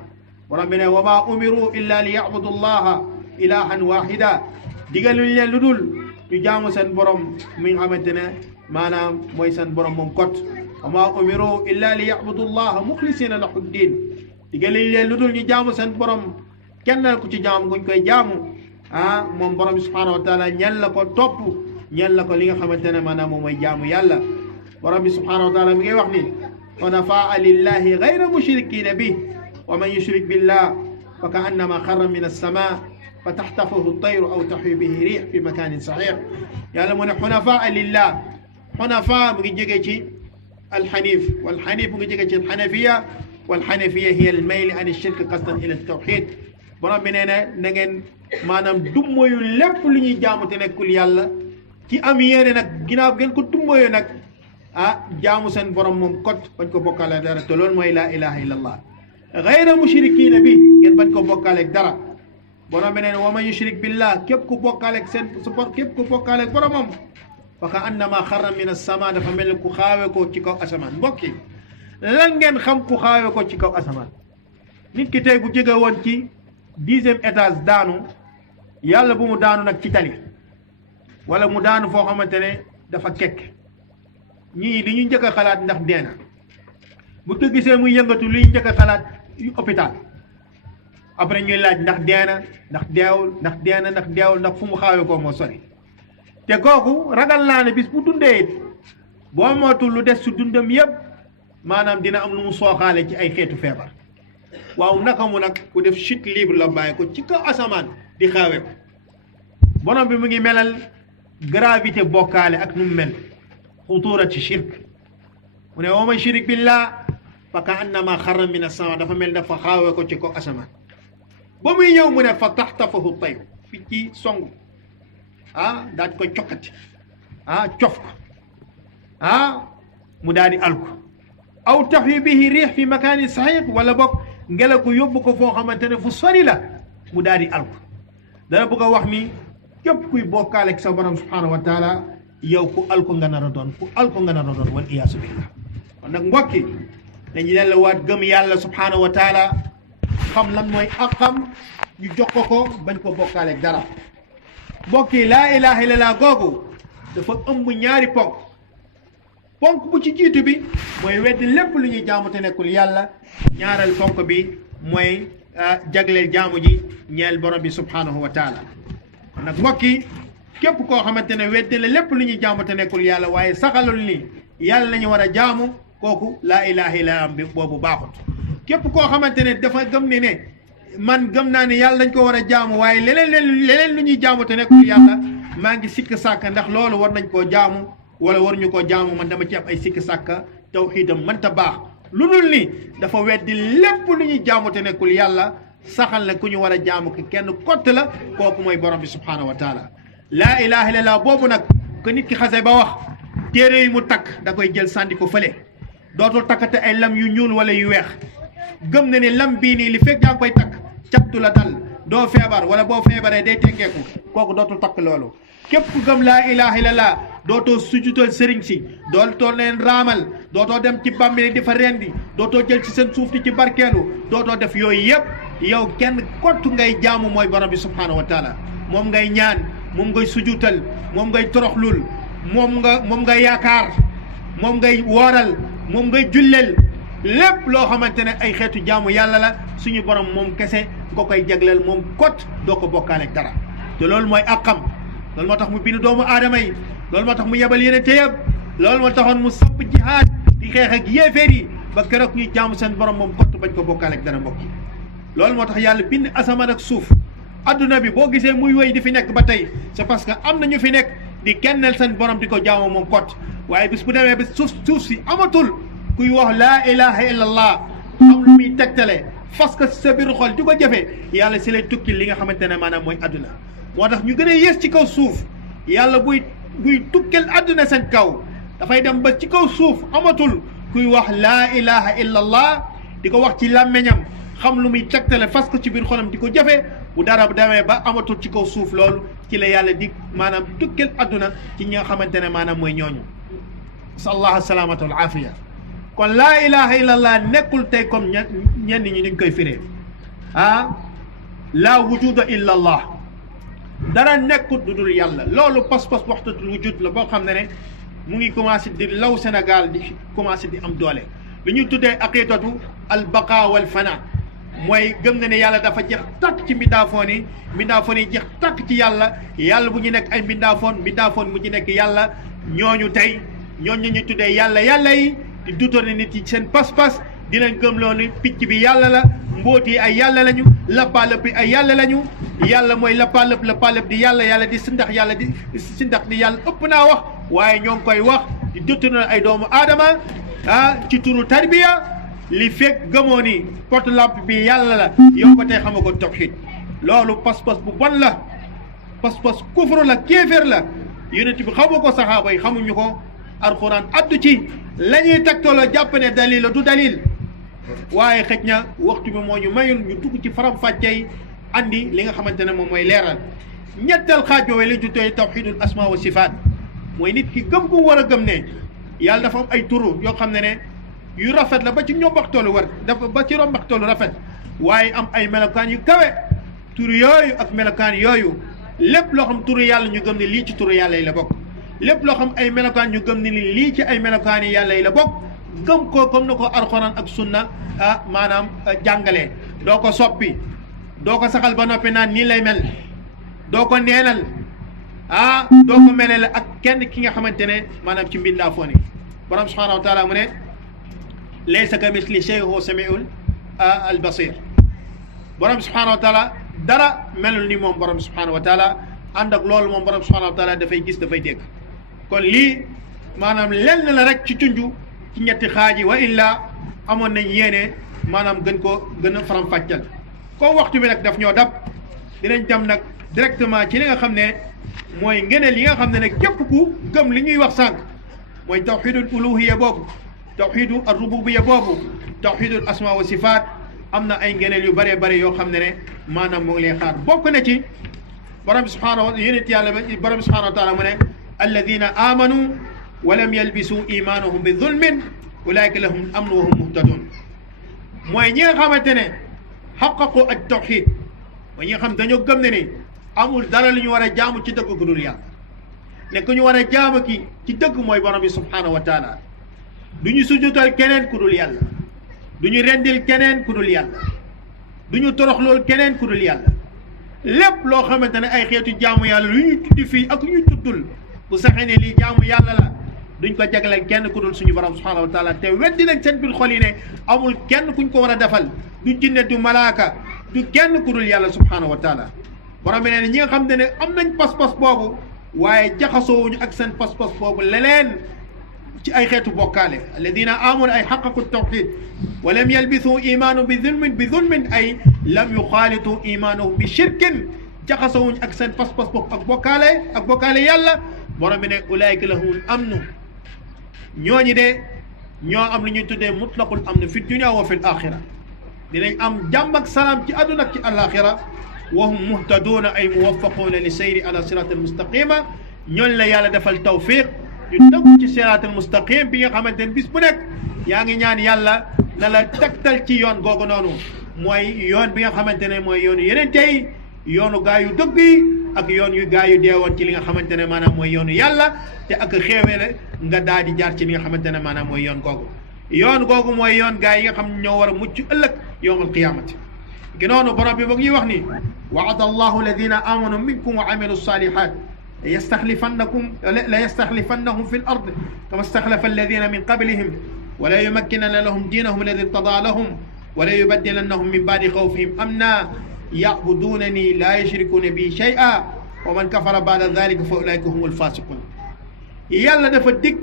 borom bi ne wa ma umiru illa li yabudu llaha ilahan wahida digaluñ leen lu dul ñu jaamu seen borom mi nga xamante ne maanaam mooy seen borom moom kot wa ma umiru illa li yabudu llaha muxlisina lahu ddin digaluñ leen lu dul ñu jaamu seen borom kennal ku ci jaamu guñ koy jaamu moom borom bi subhanahu wa taala ñel la ko topp ñel la ko li nga xamante ne maanaam moom mooy jaamu yàlla borom bi subhanahu wa taala mi ngay wax ni xunafaa lillahi gayra mushrikina bi wa man yushrik billah fa ka annama xarra min alsama fa taxtafahu tayru aw taxwi bihi riix fi makanin saxiix yàlla mu ne xunafaa lillah xunafaa mu ngi jóge ci alxanif walxanif mu ngi jóge ci alxanafiya walxanafiya hiya almayl an alshirk qasdan ila altawxid borom bi nee na ngeen maanaam dummoyu lépp lu ñuy jaamu te nekkul yàlla ci am yéene nag ginnaaw ngeen ko dummoyu nag jaamu seen borom moom kot bañ ko bokkaale dara te loolu mooy laa ilaha illa allah gayra mushrikiina bi ngeen bañ ko bokkaaleeg dara borom bi nee na wa man yushrik billah képp ku bokkaaleeg seen képp ku bokkaaleeg boromam fa ka annama xarra min as-sama dafa mel ni ku xaawe ko ci kaw asamaan mbokk yi lan ngeen xam ku xaawe ko ci kaw asamaan nit ki tey bu jóge woon ci 10e étage daanu yàlla bu mu daanu nag ci tali wala mu daanu foo xamante ne dafa kekk ñii li ñu njëkk a xalaat ndax deena bu ko gisee muy yëngatu li ñu njëkk a xalaat yu hôpital après ñuy laaj ndax deena ndax deewul ndax deena ndax deewul ndax fu mu xaawe ko moo sori te kooku ragal naa ne bis bu dundee it boo mootul lu des su dundam yëpp maanaam dina am lu mu sooxaale ci ay xeetu feebar waaw naka mu nag ku def chute libre la bàyyi ko ci kaw asamaan di xaawe ko borom bi mu ngi melal gravité bokkaale ak nu mu mel xuturati shirk mu ne wa man shirik billah fa ka annama xarra min as-sama dafa mel dafa xaawee ko ci ko asamaan ba muy ñëw mu ne fa taxtafahu tayr fi ci song daal di koy cokkati cof ko mu daal di alku aw taxwi bihi riix fi makaani saxiq wala boog ngelaw ko yóbbu ko foo xamante ne fu sori la mu daal di alku dana bëgg a wax ni képp kuy bokkaale ak sa borom subhanahu wa taala yow ku alku nga nar a doon wal iyaasu billah kon nag mbokki dañu delluwaat gëm yàlla subhanahu wa taala xam lan mooy aqam ñu jox ko bañ ko bokkaale ak dara mbokki laa ilaha illallah googu dafa ëmb ñaari ponk bu ci jiitu bi mooy weddi lépp lu ñuy jaamu te nekkul yàlla ñaareel ponk bi mooy jagleel jaamu ji ñeel borom bi subhanahu wa taala kon nag mbokki képp koo xamante ne weddi la lépp lu ñuy jaamu te nekkul yàlla waaye saxalul ni yàlla lañu war a jaamu kooku laa ilaha illallah bi boobu baaxut képp koo xamante ne dafa gëm ne man gëm naa ne yàlla dañ ko war a jaamu waaye leneen lu ñuy jaamu te nekkul yàlla maa ngi sikk sàkk ndax loolu war nañ koo jaamu wala war ñu koo jaamu man dama ci am ay sikk sàkk tawxiidam mënta baax lu dul ni dafa weddi lépp lu ñuy jaamu te nekkul yàlla saxal na ku ñu war a jaamu ki kenn kott la kooku mooy borom bi subhanahu wa taala laa ilaha illallah boobu nag que nit ki xase ba wax téere yi mu takk da koy jël sànni ko fële dootul takkate ay lam yu ñuul wala yu weex gëm na ne lam bii nii li fekk yaa ngi koy takk cattu la dal doo feebar wala boo feebaree day tengeeku kooku dootul takk loolu képp ku gëm laa ilaha illallah dootoo sujutal sëriñ si dootoo leen raamal dootoo dem ci bàmmeel di fa rendi dootoo jël ci seen suuf di ci barkeelu dootoo def yooyu yëpp yow kenn kottu ngay jaamu mooy borom bi subhanahu wa taala moom ngay ñaan moom ngay sujutal moom ngay toroxlul moom nga yaakaar moom ngay wooral moom ngay julleel lépp loo xamante ne ay xeetu jaamu yàlla la suñu borom moom kese nga koy jagleel moom kot doo ko bokkaale dara te loolu mooy àqam loolu moo tax mu bind doomu aadama yi loolu moo tax mu yebal yeneen téyeb loolu moo taxoon mu samp jihaad di xeex ak yéeféer yi ba keroog ñuy jaamu seen borom moom kot bañ ko bokkaale ak dara mbokk yi loolu moo tax yàlla bind asamaan ak suuf adduna bi boo gisee muy wéy di fi nekk ba tey c'est parce que am na ñu fi nekk di kennel seen borom di ko jaamu moom kot waaye bis bu demee ba suuf si amatul kuy wax laa ilaha illallah am lu muy tegtale fas ko sa biir xol di ko jëfe yàlla si lay tukki li nga xamante ne maanaam mooy adduna moo tax ñu gën a yées ci kaw suuf yàlla buy tukkel adduna seen kaw dafay dem ba ci kaw suuf amatul kuy wax laa ilaha illallah di ko wax ci làmmeñam xam lu muy tegtale fas ko ci biir xolam di ko jëfe bu dara demee ba amatul ci kaw suuf loolu ci la yàlla di maanaam tukkel adduna ci ñi nga xamante ne maanaam mooy ñooñu sallallahu salamatu wal afiya kon laa ilaha illallah nekkul tey comme ñenn ñi ñu koy firee laa wujuda illa allah dara nekkut du dul yàlla loolu pas-pas waxtatul wujud la boo xam ne mu ngi commencé di law Sénégal di commencé di am doole li ñuy tuddee aqidatu al baqa wal fana mooy gëm na ne yàlla dafa jeex tàkk ci mbindaafoon yi jeex tàkk ci yàlla bu ñu nekk ay mbindaafoon mu ñu nekk yàlla ñooñu tey ñooñu ñu tuddee yàlla yi di dutoone nit yi seen pas-pas di leen gëm loo ni picc bi yàlla la mbóot yi ay yàlla lañu lappaalëp bi ay yàlla lañu yàlla mooy lappaalëp di yàlla di sindax di yàlla ëpp naa wax waaye ñoo ngi koy wax di dutoone ay doomu aadama ci turu tarbiya li fekk gëmoo ni porte lampe bi yàlla la yow ba tey xama ko tawhid loolu pas-pas bu bon la pas-pas kufru la kéeféer la yonent bi xamu ko saxaaba yi xamuñu ko alquran addu ci la ñuy tegtaloo jàpp ne dalil la du dalil waaye xëj na waxtu bi moo ñu mayul ñu dugg ci faram-fàccee andi li nga xamante ne moom mooy leeral ñetteel xaaj boobee lañ tuddee tawhidul asma wa sifaat mooy nit ki gëm ko war a gëm ne yàlla dafa am ay turu yoo xam ne yu rafet la ba ci ñombaxtoolu dafa ba ci rombaxtoolu rafet waaye am ay melokaan yu kawe turu yooyu ak melokaan yooyu lépp loo xam turu yàlla ñu gëm ne lii ci turu yàlla yi la bokk lépp loo xam ay melokaan ñu gëm ne ni lii ci ay melokaan yi yàlla yi la bokk gëm ko comme na ko alxuraan ak sunna maanaam jàngalee doo ko soppi doo ko saxal ba noppi naan nii lay mel doo ko neenal doo ko melale ak kenn ki nga xamante ne maanaam ci mbindaafoon yi borom subhanahu wa taala mu ne laysa ka misli shay huwa samiul al basir borom subhanahu wa taala dara melul ni moom borom subhanahu wa taala ànd ak loolu moom borom subhanahu wa taala dafay gis dafay dégg kon lii maanaam lenn la rek ci tunju ci ñetti xaaji wa illa amoon nañ yéene maanaam gën a faram-fàcceel comme waxtu bi nag daf ñoo dab dinañ dem nag directement ci li nga xam ne mooy ngëneel yi nga xam ne nag képp ku gëm li ñuy wax sànq mooy tawxidul uluhiya boobu tawxidu ar-rububiyya boobu tawxidul asma wa sifaat am na ay ngëneel yu bëree bëri yoo xam ne maanaam moo ngi lay xaar bokk na ci borom bi subhanahu wa yénit yàlla borom bi subhanahu wa taala mu ne alladina amanu wa lam yalbisu imaanahum bi zulmin ulaika lahum amnu wa hum muhtadun mooy ñi nga xamante ne xaqaqu ak tawxid mooy ñi nga xam dañoo gëm ne ni amul dara lu ñu war a jaamu ci dëgg ku dul yàlla ne ku ñu war a jaamu ki ci dëgg mooy borom bi subhanahu wa taala du ñu sujjutal keneen ku dul yàlla du ñu rendil keneen ku dul yàlla du ñu toroxlool keneen ku dul yàlla lépp loo xamante ne ay xeetu jaamu yàlla lu ñu tuddi fii ak ñu tuddul bu saxee ne lii jaamu yàlla la duñ ko jagleel kenn ku dul suñu borom subhanahu wa taala te weddi nañ seen biir xol yi ne amul kenn kuñ ko war a defal du jinne du malaaka du kenn ku dul yàlla subhanahu wa taala borom bi nee ñi nga xam ne am nañ pas-pas boobu waaye jaxasoowuñu ak seen pas-pas boobu leneen ci ay xeetu bokkaale alladina amanu ay xaqaqu tawxid wa lam yalbisu imaanu bi zulmin ay lam yuxaalitu imaanahum bi shirkin jaxasoowuñu ak seen pas-pas boobu ak bokkaale yàlla borom bi ne ulaayka lahumul amnu ñooñi de ñoo am lu ñuy tuddee mutlaqul amn fi dunia wa fi l axira dinañ am jàmm ak salaam ci àdduna ak ci alaxira wa hum muhtaduuna ay muwafaquuna li sayri ala sirat al mustaqima ñooñ la yàlla defal tawfiq ñu tëgg ci sirat al mustaqim bi nga xamante ne bis bu nekk yaa ngi ñaan yàlla na la tegtal ci yoon googu noonu mooy yoon bi nga xamante ne mooy yoonu yeneen tey yoonu gaa yu dëgg yi ak yoon yu gaa yu deewoon ci li nga xamante ne maanaam mooy yoonu yàlla te ak xéewee la nga daal di jaar ci li nga xamante ne maanaam mooy yoon googu mooy yoon gaa yi nga xam ñoo war a mucc ëllëg yawmal qiyaamati gi noonu borom bi boog ñuy wax ni wa'ada allahu alladina amanu minkum wa amilu salihat la yastaxlifannahum fi l ard kama staxlafa alladina min qablihim wa la yumakkinanna lahum diinahum alladi irtadaa lahum wa la yubaddilannahum min baadi xawfihim amna yacbudunani laa yushrikuuna bi shay'a wa man kafara baada dalika fa ulaika humul fasiqun yàlla dafa dig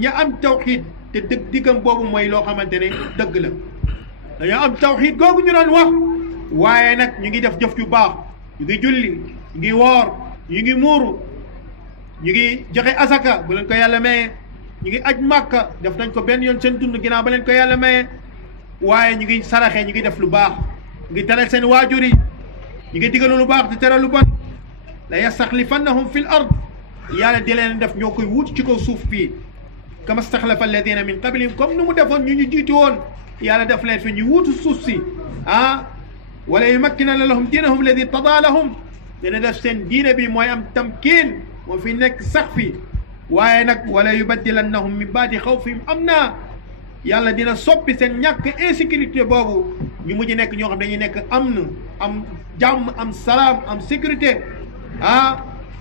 ña am tawxid te diggam boobu mooy loo xamante ne dëgg la dañoo am tawxid googu ñu doon wax waaye nag ñu ngi def jëf yu baax ñu ngi julli ñu ngi woor ñu ngi muuru ñu ngi joxe asaka bu leen ko yàlla maye ñu ngi aj màkka def nañ ko benn yoon seen dund ginnaaw ba leen ko yàlla maye waaye ñu ngi saraxe ñu ngi def lu baax ñu ngi teral seen waajur yi ñu ngi digal lu baax di teral lu bon la yastaxlifannahum fi l ard yàlla di leen def ñoo koy wut ci kaw suuf fii kama staxlafa alladina min qablihim comme nu mu defoon ñu jiitu woon yàlla def leen fi ñu wuutu suuf si wala yumakkinanna lahum diinahum alladi tadaa lahum dina def seen diine bi mooy am tamkiin moo fi nekk sax fi waaye nag wala yubaddilannahum min baadi xawfihim amna yàlla dina soppi seen ñàkk insécurité boobu ñu mujj nekk ñoo xam dañuy nekk am jàmm am salaam am sécurité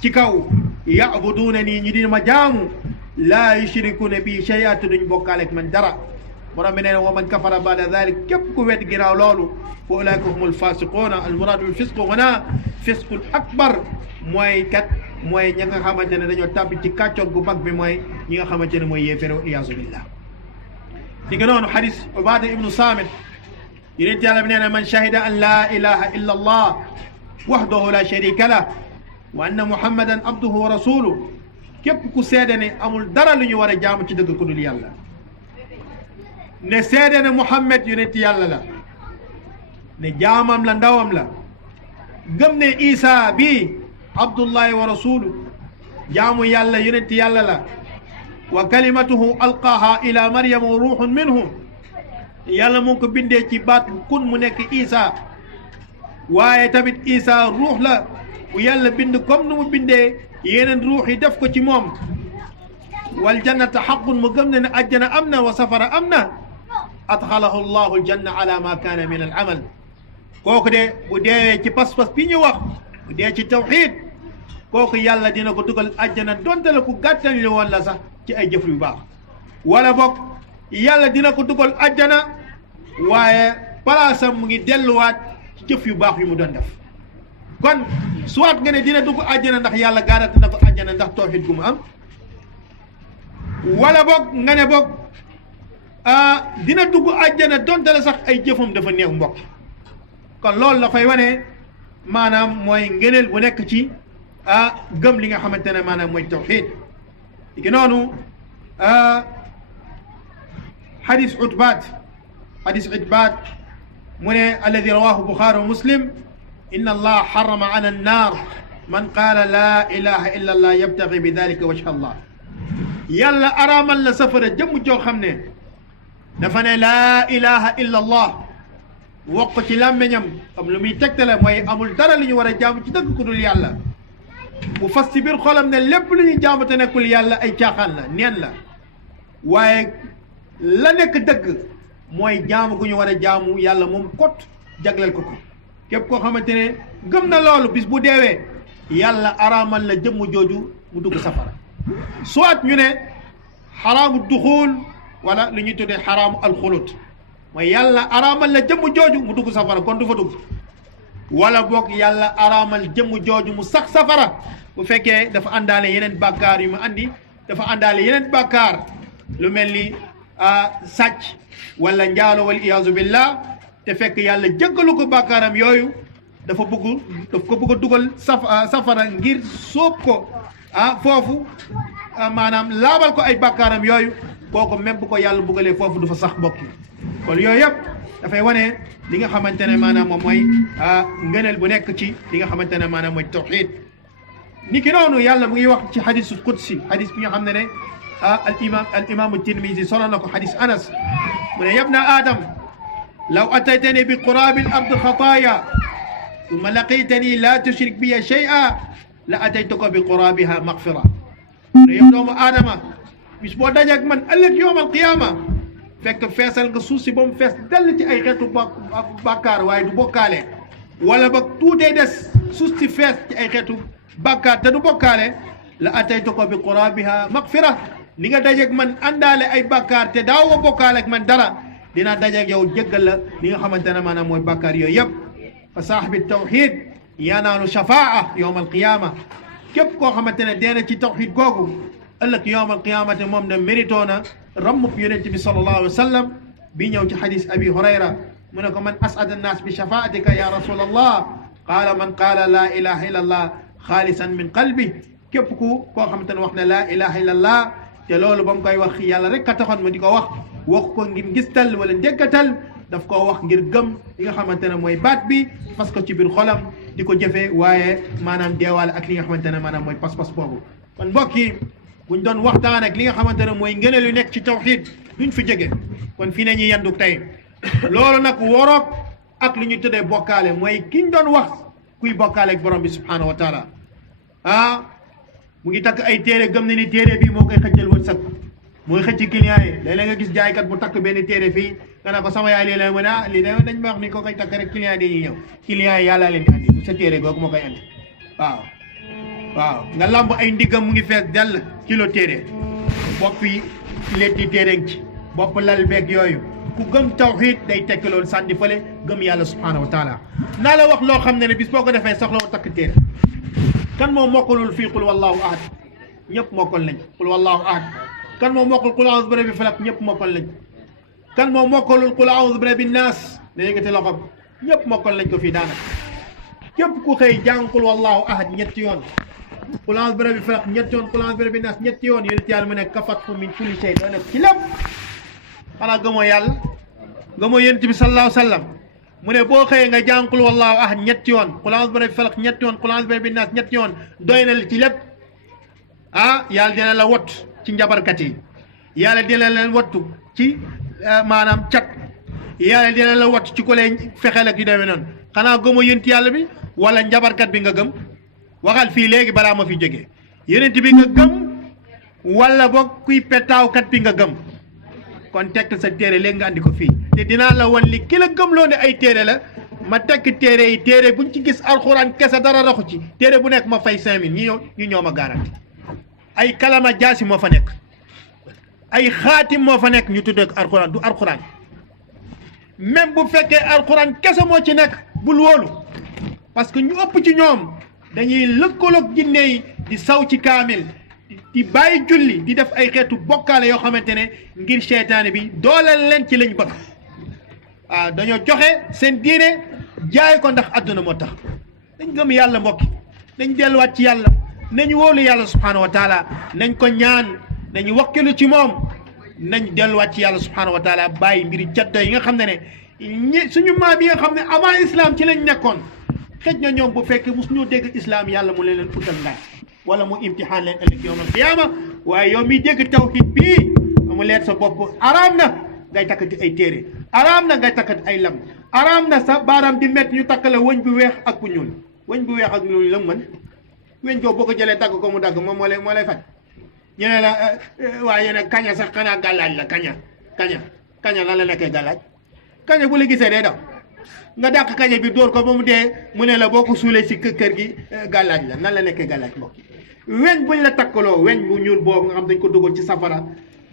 ci kaw ya'buduuna nii ñi di ma jaamu laa yushrikuuna bi shay'an duñ bokkaale ak man dara borom bi nee na wa man kafara baada dalik képp ku wedd ginnaaw loolu fa ulaika humul fasiquuna al muraadu bil fisqu huna fisqul akbar mooy ña nga xamante ne dañoo tàbbi ci kàccoor gu mag bi mooy ñi nga xamante ne mooy yéeféro iyaazu billah di nga noonu xadis Ubaada ibnu Saamit yonent Yàlla bi nee na man shahida an laa ilaha illa allah wahdahu la sharika lah wa anna muhammadan abduhu wa rasuluhu képp ku seede ne amul dara lu ñu war a jaamu ci dëgg ku dul yàlla ne seede ne Muhammad yonent yàlla la ne jaamam la ndawam la gëm ne Isa bi abdullahi wa rasuluhu jaamu yàlla yonent yàlla la wa kalimatuhu alqaaha ila maryama wa ruuxun minhu yàlla mu ngi ko bindee ci baat kun mu nekk Isa waaye tamit Isa ruux la bu yàlla bind comme nu mu bindee yeneen ruux yi def ko ci moom wal jannata xaqun mu gëm ne ne ajjana am na wa safara am na adxalahu llahu aljanna ala ma kaana min al amal kooku de bu dee ci pas-pas bi ñu wax bu dee ci tawxid kooku yàlla dina ko dugal ajjana donte la ku gàttal li woon la sax ci ay jëf yu baax wala boog yàlla dina ko dugal ajjana waaye palaasam mu ngi delluwaat ci jëf yu baax yu mu doon def kon soit nga ne dina dugg àjjana ndax yàlla garanti na ko àjjana ndax tawhid gu mu am wala boog nga ne boog dina dugg àjjana donte la sax ay jëfam dafa néew mbokk kon loolu la fay wane maanaam mooy ngëneel bu nekk ci gëm li nga xamante ne maanaam mooy tawxiid léegi noonu xadis utbaat mu ne alladi rawahu buxaari wa muslim inna allah xarama ala annaar man qaala laa ilaha illa allah yabtagi bi dalika wajha allah yàlla araamal la safara jëmm joo xam ne dafa ne laa ilaha illa allah wax ko ci làmmeñam am lu muy tegtale mooy amul dara lu ñu war a jaamu ci dëgg ku dul yàlla mu fas ci biir xolam ne lépp lu ñu jaamu te nekkul yàlla ay caaxaan la neen la waaye la nekk dëgg mooy jaamu gu ñu war a jaamu yàlla moom kot jagleel ko képp koo xamante ne gëm na loolu bis bu deewee yàlla araamal la jëmm jooju mu dugg safara soit ñu ne xaraamu duxuul wala lu ñuy tuddee xaraamu alxulut mooy yàlla araamal la jëmm jooju mu dugg safara kon du fa dugg wala boog yàlla araamal jëmm jooju mu sax safara bu fekkee dafa àndaale yeneen bàkkaar yu mu andi dafa àndaale yeneen bàkkaar lu mel ni sàcc wala njaalo wal iyaazu billah te fekk yàlla jéggalu ko bàkkaaram yooyu daf ko bëgg a dugal safara ngir sóob ko foofu maanaam laabal ko ay bàkkaaram yooyu kooku même bu ko yàlla buggalee foofu du fa sax mbokk yi kon yooyu yëpp dafay wane li nga xamante ne maanaam moom mooy ngëneel bu nekk ci li nga xamante ne maanaam mooy tawxiid ni ki noonu yàlla mu ngi wax ci xadisu qudsi xadis bi nga xam ne al imam tirmisi solo na ko xadis anas mu ne yabna adam law ataytani bi qurabi al ard xataaya summa laqitani la tushrik biya shay'a la ataytuka bi qurabiha maghfira mu ne yow doomu aadama bis boo dajeek man ëllëg yowm al qiyama fekk feesal nga suuf si ba mu fees dell ci ay xeetu bàkkaar waaye du bokkaale wala ba tuutee des suuf si fees ci ay xeetu bàkkaar te du bokkaale la ataytuka bi qurabiha maghfira ni nga dajeeg man àndaale ay bàkkaar te daawoo bokkaale ak man dara dinaa dajeeg yow jéggal la li nga xamante ne maanaam mooy bàkkaar yooyu yëpp fa saaxibi tawxid yanaalu shafaa yowm alqiyama képp koo xamante ne deena ci tawxid googu ëllëg yowm alqiyamate moom ne mérito na rammub yonent bi sallallahu alayhi wa sallam bi ñëw ci xadis abi hurayra mu ne ko man as'ada annaas bi shafaatika ya rasul allah qaala man qaala laa ilaha illa allah xaalisan min qalbi képp koo xamante ne wax ne laa ilaha illa allah te loolu ba mu koy wax yàlla rek ka taxoon ma di ko wax ko ngir ngistal wala ndéggatal daf koo wax ngir gëm li nga xamante ne mooy baat bi fas ko ci biir xolam di ko jëfee waaye maanaam deewaale ak li nga xamante ne maanaam mooy pas-pas boobu kon mbokk yi buñ doon waxtaan ak li nga xamante ne mooy ngëneel yu nekk ci tawxiid duñ fi jóge kon fii nañuy yendu tey loolu nag waroog ak lu ñu tëddee bokkaale mooy kiñ doon wax kuy bokkaale ak borom bi subhaanahu wa taala mu ngi takk ay téere gëm na ni téere bii moo koy xëccal wërsëg mooy xëcc client yi léeg-léeg nga gis jaaykat bu takk benn téere fii nga ne ko sama yaay lii la mu ne lii da dañ ma wax ni ko koy takk rek client yi dañuy ñëw client yi yàlla leen di andi du sa téere googu moo koy andi waaw nga lamb ay ndiggam mu ngi fees dell kilo téere bopp yi letti téere ngi ci bopp lal beeg yooyu ku gëm tawxiid day tekk loolu sànni fële gëm yàlla subhaanahu wa taala naa la wax loo xam ne bis boo ko defee soxla wu takk téere kan moo mokkalul fii qul wallahu ahad ñëpp mokkal nañ qul wallahu ahad kan moo mokkal qul a'udhu bi rabbil falaq ñëpp mokkal nañ kan moo mokkalul qul a'udhu bi rabbin naas da yëngati loxoom ñëpp mokkal nañ ko fii daanaka képp ku xëy jàng qul wallahu ahad ñetti yoon qul a'udhu bi rabbil falaq ñetti yoon qul a'udhu bi rabbin naas ñetti yoon yonent yàlla mu ne kafathu min kulli shay doo nekk ci lépp xanaa gëmoo yàlla gëmoo yonent bi sallallahu alayhi wa sallam mu ne boo xëyee nga jàng qul wallahu ahad ñetti yoon qul a'udhu bi rabbil falaq ñetti yoon qul a'udhu bi rabbin naas ñetti yoon doy na ci lépp yàlla dina la wot ci njabarkat yi yàlla dina leen wattu ci maanaam cat yàlla dina la wattu ci ko lay fexeel ak yu demee noonu xanaa gëmoo yonent yàlla bi wala njabarkat bi nga gëm waxal fii léegi balaa ma fi jógee yonent bi nga gëm wala boog kuy petaawkat bi nga gëm kon tekk sa téere léegi nga andi ko fii te dinaa la wan li ki la gëmloo ne ay téere la ma tekk téere yi téere buñ ci gis alxuraan kese dara raxu ci téere bu nekk ma fay 5000 ñu ñoo ma garanti ay kalama jaasi moo fa nekk ay xaatim moo fa nekk ñu tuddee alxuraan du alxuraan même bu fekkee alxuraan kese moo ci nekk bul wóolu parce que ñu ëpp ci ñoom dañuy lëkkaloog jinne yi di saw ci kaamil di bàyyi julli di def ay xeetu bokkaale yoo xamante ne ngir seytaane bi dooleel leen ci lañ bëgg dañoo joxe seen diine jaay ko ndax àdduna moo tax dañ gëm yàlla mbokki nañ delluwaat ci yàlla nañ wóolu yàlla subhanahu wa taala nañ ko ñaan nañ wakkilu ci moom nañ delluwaat ci yàlla subhanahu wa taala bàyyi mbiri caddo yi nga xam ne suñu maam yi nga xam ne avant islam ci lañ nekkoon xëj na ñoom bu fekkee mus ñoo dégg islam yàlla mu leen utal ngaay wala mu imtihaan leen ëllëg yawmal qiyaama waaye yow miy dégg tawhid bii mu leer sa bopp araam na ngay takkati ay téere araam na ngay takkati ay lam araam na sa baaraam di métti ñu takkale wëñ bu weex ak bu ñuul wëñ bu weex ak ñuul la mën wëñ ko boo ko jëlee dagg ko mu dagg moom moo lay faj ñu ne la waaye nag kaña sax xanaa gàllaaj la kaña lan la nekkee gàllaaj kaña bu la gisee day daw nga dàq kaña bi dóor ko ba mu dee mu ne la boo ko suulee si kër gi gàllaaj la nan la nekkee gàllaaj mbokk weñ buñ la takkaloo weñ bu ñuul boobu nga xam dañ ko dugal ci safara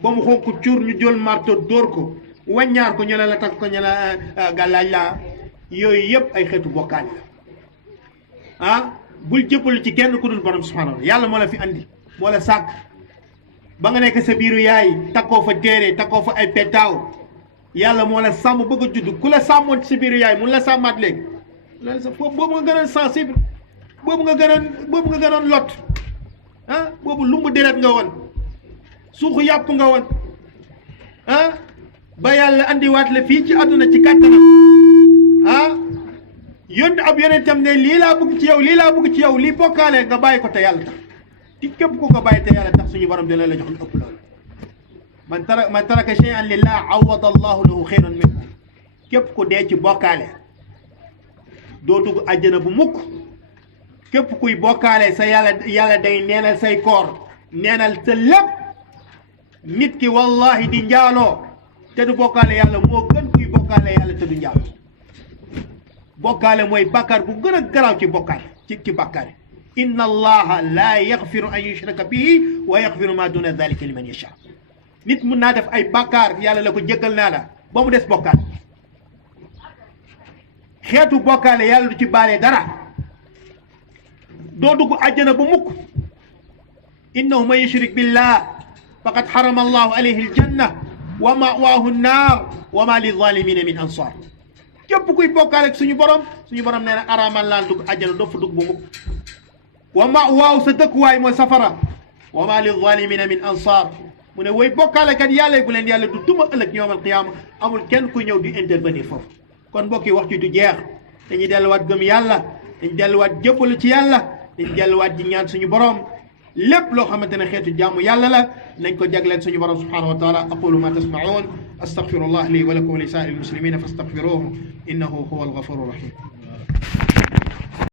ba mu xonk cuur ñu jël marto dóor ko waññaar ko ñu la takk ko ñu la gàllaaj la yooyu yëpp ay xeetu bokkaale la bul jëppalu ci kenn ku dul borom subhanahu yàlla moo la fi andi moo la sàkk ba nga nekk sa biiru yaay takkoo fa téere takkoo fa ay petaaw yàlla moo la sàmm bëgg a judd ku la sàmmoon ci sa biiru yaay mun la sàmmaat léegi loolu sa foofu boobu nga gënoon sensible boobu nga gënoon lot boobu lumbu deret nga woon suuxu yàpp nga woon ba yàlla andiwaat la fii ci àdduna ci kàttanam yónni ab yonentam ne lii laa bëgg ci yow lii bokkaale nga bàyyi ko te yàlla tax ci képp ku ko bàyyi te yàlla tax suñu borom dina la jox lu ëpp loolu man taraka shay'an lillah awwada allahu lahu xayran minhu képp ku dee ci bokkaale doo dugg àjjana bu mukk képp kuy bokkaale sa yàlla day neenal say koor neenal sa lépp nit ki wallahi di njaaloo te du bokkaale yàlla moo gën kuy bokkaale yàlla te du njaaloo bokkaale mooy bàkkaar bu gën a garaaw ci bokkaale ci bàkkaar inna allaha la yaxfiru an yushraka bihi wa yaxfiru ma duna dalika liman yasha nit mun naa def ay bàkkaar yàlla la ko jéggal naa la ba mu des bokkaale xeetu bokkaale yàlla du ci baale dara doo dugg àjjana bu mukk innahu man yushrik billah faqad harama allahu alayhi aljanna wa ma'waahu nnaar wa ma lizalimina min ansar képp kuy bokkaale ak suñu borom nee na araamal laal dugg àjjana doo fa dugg bu mukk wa ma'waahu sa dëkkuwaay mooy safara wa ma lizalimina min ansar mu ne woy bokkaale kat yàlla bu leen yàlla du duma ëllëg yawmal qiyaama amul kenn ku ñëw di intervenir foofu kon mbokk yi waxtu du jeex dañuy delluwaat gëm yàlla dañuy delluwaat jëppalu ci yàlla dañuy delluwaat di ñaan suñu borom lépp loo xamante ne xeetu jaamu yàlla la nañ ko jagleel suñu borom subhanahu wa taala aqulu ma tasma'un astaghfirullah li wa lakum wa li sa'iril muslimina fastaghfiruhu innahu huwal ghafurur rahim